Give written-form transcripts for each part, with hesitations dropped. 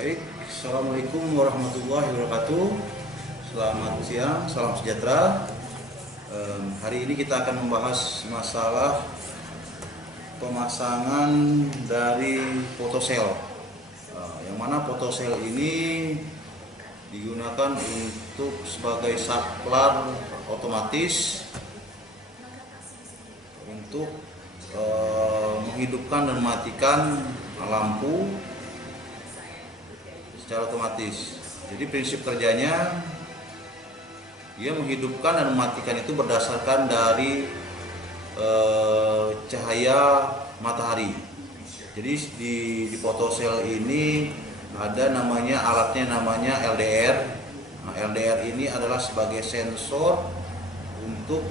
Baik, Assalamualaikum warahmatullahi wabarakatuh. Selamat siang, salam sejahtera. Hari ini kita akan membahas masalah pemasangan dari photocell. Yang mana photocell ini digunakan untuk sebagai saklar otomatis untuk menghidupkan dan mematikan lampu secara otomatis. Jadi prinsip kerjanya dia menghidupkan dan mematikan itu berdasarkan dari cahaya matahari. Jadi di photocell ini ada alatnya namanya LDR. Nah, LDR ini adalah sebagai sensor untuk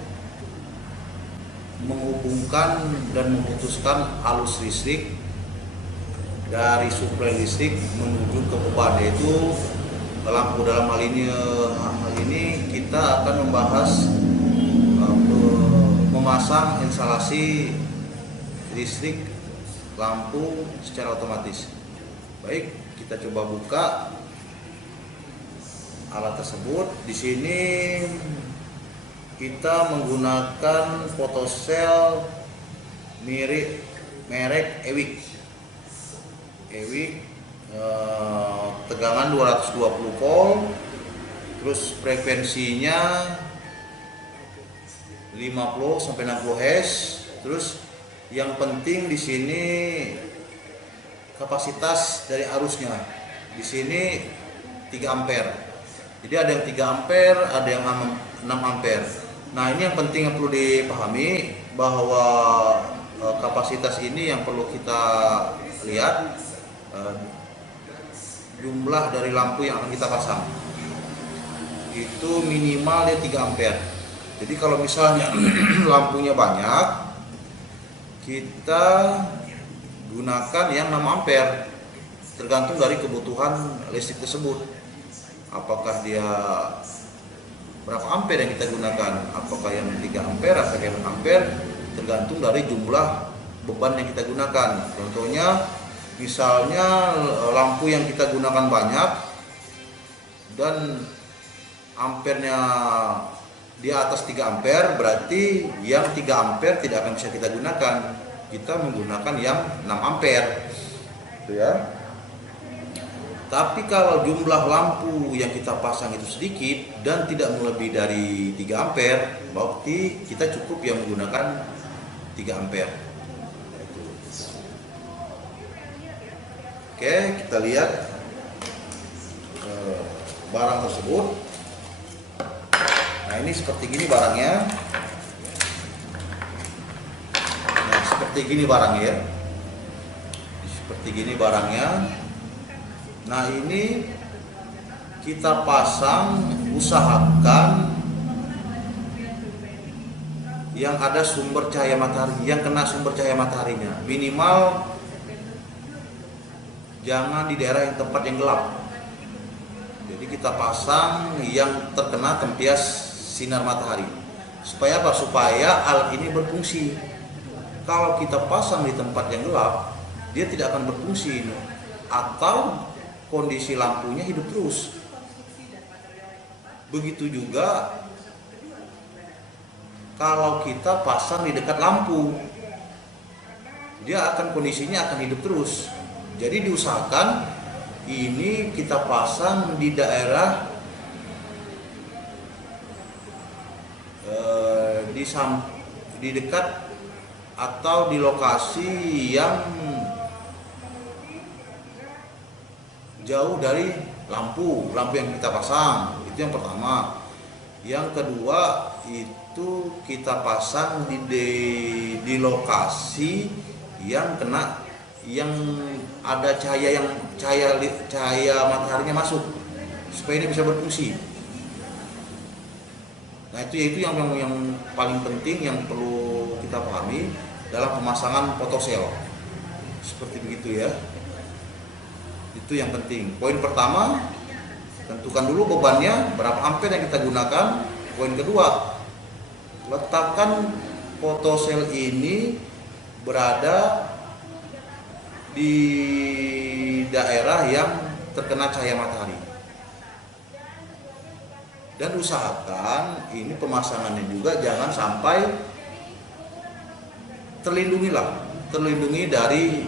menghubungkan dan memutuskan arus listrik dari suplai listrik menuju ke beban, yaitu lampu. Dalam hal ini kita akan membahas memasang instalasi listrik lampu secara otomatis. Baik, kita coba buka alat tersebut. Di sini kita menggunakan photocell merek Ewik, tegangan 220 volt, terus frekuensinya 50 sampai 60 Hz. Terus yang penting di sini kapasitas dari arusnya. Di sini 3 ampere. Jadi ada yang 3 ampere, ada yang 6 ampere. Nah, ini yang penting yang perlu dipahami, bahwa kapasitas ini yang perlu kita lihat jumlah dari lampu yang akan kita pasang. Itu minimal dia 3 ampere. Jadi kalau misalnya lampunya banyak, kita gunakan yang 6 ampere. Tergantung dari kebutuhan listrik tersebut. Apakah dia berapa ampere yang kita gunakan? Apakah yang 3 ampere atau yang 6 ampere? Tergantung dari jumlah beban yang kita gunakan. Contohnya, misalnya lampu yang kita gunakan banyak dan ampernya di atas 3 ampere, berarti yang 3 ampere tidak akan bisa kita gunakan. Kita menggunakan yang 6 ampere. Itu ya. Tapi kalau jumlah lampu yang kita pasang itu sedikit dan tidak melebihi dari 3 ampere, berarti kita cukup yang menggunakan 3 ampere. Oke, kita lihat barang tersebut. Nah, ini seperti gini barangnya. Nah, seperti gini barangnya. Seperti gini barangnya. Nah, ini kita pasang, usahakan yang ada sumber cahaya matahari, yang kena sumber cahaya mataharinya. Minimal jangan di daerah yang tempat yang gelap. Jadi kita pasang yang terkena tempias sinar matahari. Supaya apa? Supaya alat ini berfungsi. Kalau kita pasang di tempat yang gelap, dia tidak akan berfungsi, atau kondisi lampunya hidup terus. Begitu juga kalau kita pasang di dekat lampu, dia akan kondisinya akan hidup terus. Jadi diusahakan ini kita pasang di daerah di dekat atau di lokasi yang jauh dari lampu yang kita pasang. Itu yang pertama. Yang kedua, itu kita pasang di lokasi yang ada cahaya mataharinya masuk, supaya ini bisa berfungsi. Nah, itu yang paling penting yang perlu kita pahami dalam pemasangan photocell. Seperti begitu ya. Itu yang penting. Poin pertama, tentukan dulu bebannya, berapa ampere yang kita gunakan. Poin kedua, letakkan photocell ini berada di daerah yang terkena cahaya matahari. Dan usahakan ini pemasangannya juga jangan sampai terlindungi dari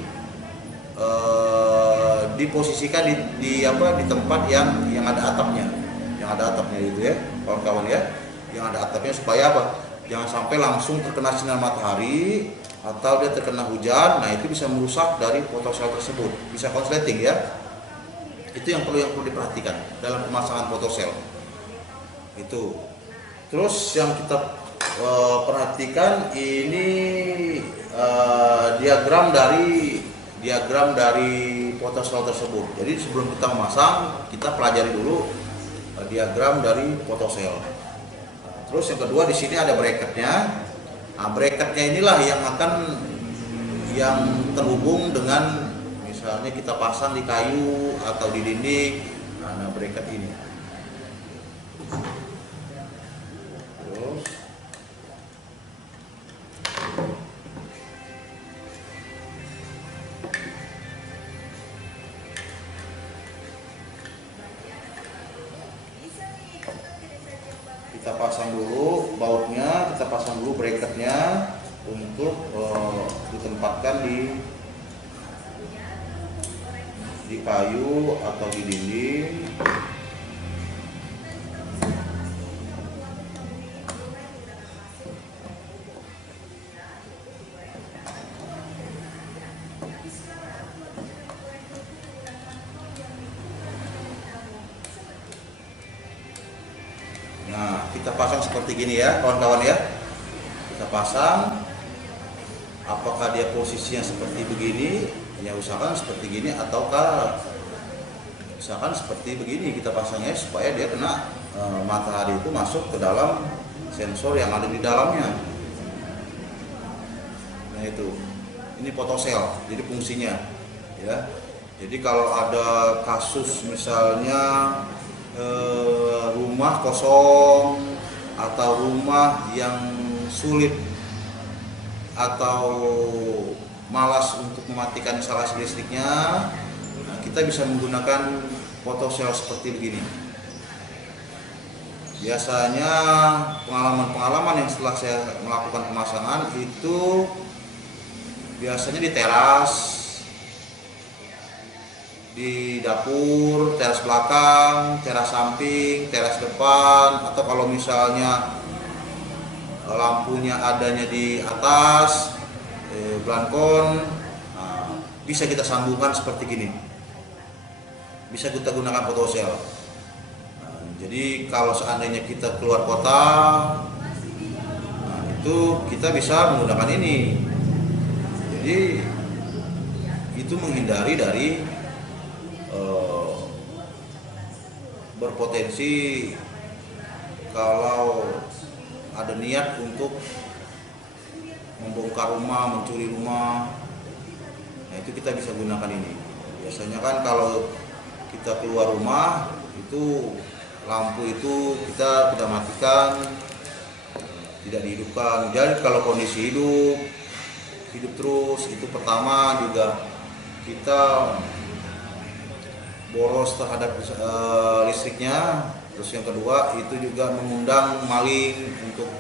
diposisikan di tempat yang ada atapnya, gitu ya kawan-kawan ya, yang ada atapnya, supaya apa? Jangan sampai langsung terkena sinar matahari atau dia terkena hujan. Nah, itu bisa merusak dari photocell tersebut, bisa konsleting ya. Itu yang perlu diperhatikan dalam pemasangan photocell itu. Terus yang kita perhatikan ini diagram dari photocell tersebut. Jadi sebelum kita memasang, kita pelajari dulu diagram dari photocell. Terus yang kedua, di sini ada bracketnya. Nah, bracketnya inilah yang terhubung dengan, misalnya kita pasang di kayu atau di dinding. Nah, bracket ini. Terus kita pasang dulu bautnya, kita pasang dulu bracketnya untuk ditempatkan di kayu atau di dinding. Nah, kita pasang seperti gini ya kawan-kawan ya. Kita pasang, apakah dia posisinya seperti begini, ya usahakan seperti gini, ataukah misalkan seperti begini kita pasangnya, supaya dia kena matahari itu masuk ke dalam sensor yang ada di dalamnya. Nah, itu ini photocell, jadi fungsinya ya. Jadi kalau ada kasus misalnya rumah kosong atau rumah yang sulit atau malas untuk mematikan instalasi listriknya, nah, kita bisa menggunakan photocell seperti begini. Biasanya pengalaman yang setelah saya melakukan pemasangan itu biasanya di teras, di dapur, teras belakang, teras samping, teras depan, atau kalau misalnya lampunya adanya di atas balkon, nah, bisa kita sambungkan seperti gini, bisa kita gunakan photocell. Nah, jadi kalau seandainya kita keluar kota, nah, itu kita bisa menggunakan ini. Jadi itu menghindari dari berpotensi kalau ada niat untuk membongkar rumah, mencuri rumah. Nah, itu kita bisa gunakan ini. Biasanya kan kalau kita keluar rumah itu lampu itu kita sudah matikan, tidak dihidupkan. Jadi kalau kondisi hidup terus, itu pertama juga kita boros terhadap listriknya. Terus yang kedua itu juga mengundang maling untuk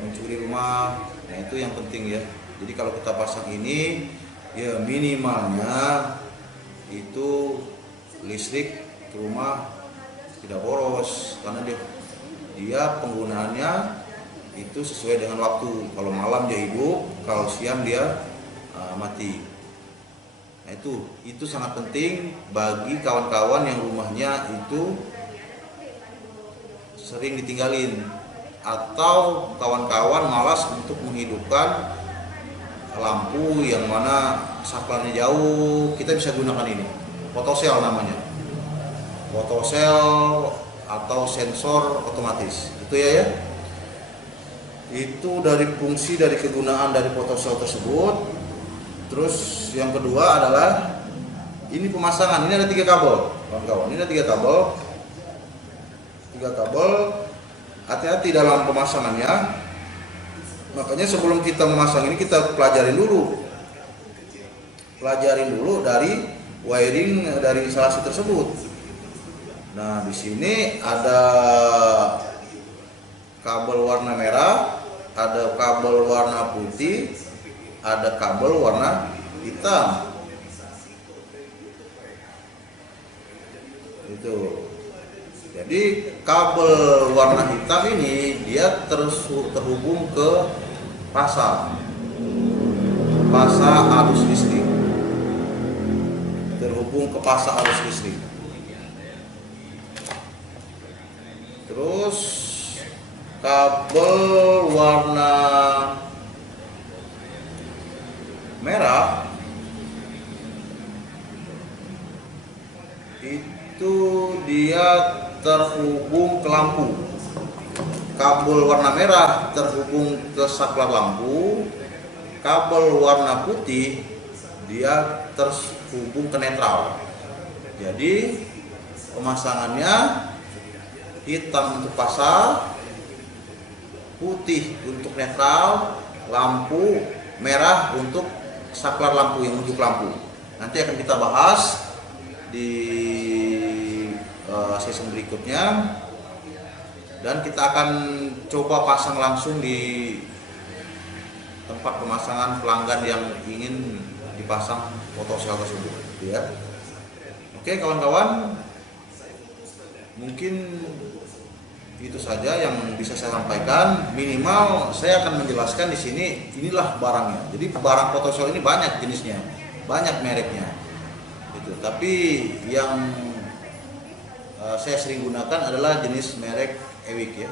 mencuri rumah. Nah, itu yang penting ya. Jadi kalau kita pasang ini, ya minimalnya itu listrik rumah tidak boros, karena dia penggunaannya itu sesuai dengan waktu. Kalau malam dia hidup, kalau siang dia mati. Nah, itu sangat penting bagi kawan-kawan yang rumahnya itu sering ditinggalin, atau kawan-kawan malas untuk menghidupkan lampu yang mana saklarnya jauh. Kita bisa gunakan ini, photocell namanya, photocell atau sensor otomatis. Itu ya. Itu dari fungsi dari kegunaan dari photocell tersebut. Terus yang kedua adalah ini pemasangan. Ini ada 3 kabel, kawan-kawan. Ini ada 3 kabel. 3 kabel. Hati-hati dalam pemasangannya. Makanya sebelum kita memasang ini kita pelajarin dulu pelajarin dulu dari wiring dari instalasi tersebut. Nah, di sini ada kabel warna merah, ada kabel warna putih, ada kabel warna hitam. Itu. Jadi kabel warna hitam ini dia terhubung ke pasa arus listrik. Terhubung ke pasa arus listrik. Terus kabel warna merah itu dia terhubung ke lampu. Kabel warna merah terhubung ke saklar lampu. Kabel warna putih dia terhubung ke netral. Jadi pemasangannya hitam untuk pasa, putih untuk netral, lampu merah untuk saklar lampu yang menunjuk lampu. Nanti akan kita bahas di season berikutnya, dan kita akan coba pasang langsung di tempat pemasangan pelanggan yang ingin dipasang photocell tersebut, ya. Oke kawan-kawan, mungkin itu saja yang bisa saya sampaikan. Minimal saya akan menjelaskan di sini, inilah barangnya. Jadi barang photocell ini banyak jenisnya, banyak mereknya. Gitu. Tapi yang saya sering gunakan adalah jenis merek Ewik, ya.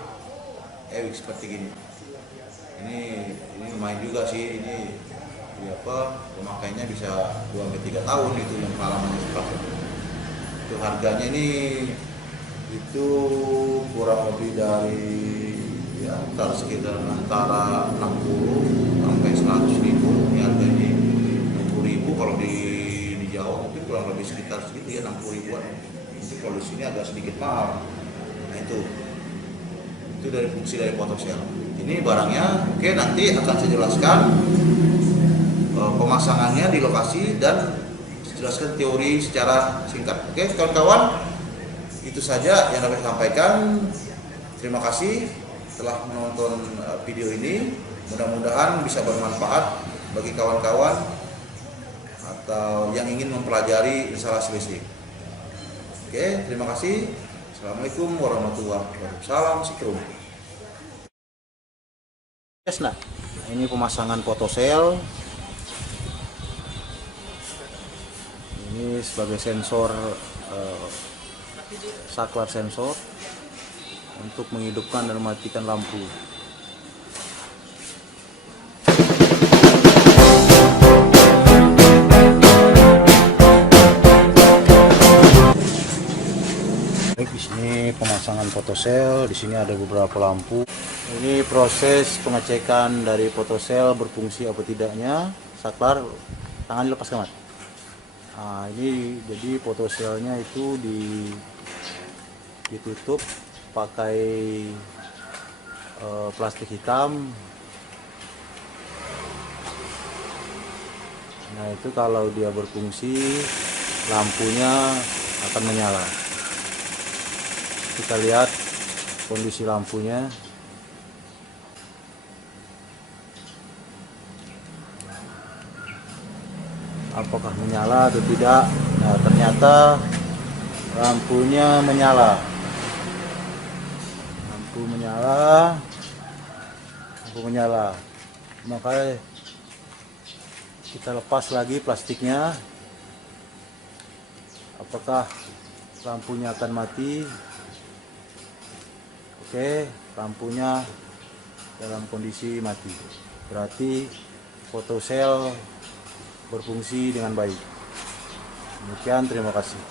Ewik seperti gini. Ini lumayan juga sih, ini pemakainya bisa 2-3 tahun itu yang pengalamannya seperti itu. Itu harganya ini itu kurang lebih dari sekitar antara 60 sampai 100 ribu. Ini harganya 60 ribu, kalau di Jawa mungkin kurang lebih sekitar segitu ya, 60 ribuan. Ini kalau di sini agak sedikit mahal. Nah itu dari fungsi dari photocell. Ini barangnya. Oke, nanti akan saya jelaskan pemasangannya di lokasi dan jelaskan teori secara singkat. Oke kawan-kawan, itu saja yang dapat saya sampaikan. Terima kasih telah menonton video ini. Mudah-mudahan bisa bermanfaat bagi kawan-kawan atau yang ingin mempelajari instalasi listrik. Oke, terima kasih. Assalamualaikum warahmatullahi wabarakatuh. Salam sikrum. Nah, ini pemasangan photocell. Ini sebagai sensor, saklar sensor untuk menghidupkan dan mematikan lampu. Baik, di sini pemasangan photocell. Di sini ada beberapa lampu. Ini proses pengecekan dari photocell berfungsi apa tidaknya. Saklar, tangan dilepaskan, Mas. Nah, ini jadi photocellnya itu ditutup pakai plastik hitam. Nah, itu kalau dia berfungsi lampunya akan menyala. Kita lihat kondisi lampunya. Apakah menyala atau tidak? Nah, ternyata lampunya menyala. Lampu menyala. Makanya kita lepas lagi plastiknya. Apakah lampunya akan mati? Oke, lampunya dalam kondisi mati. Berarti photocell berfungsi dengan baik. Demikian, terima kasih.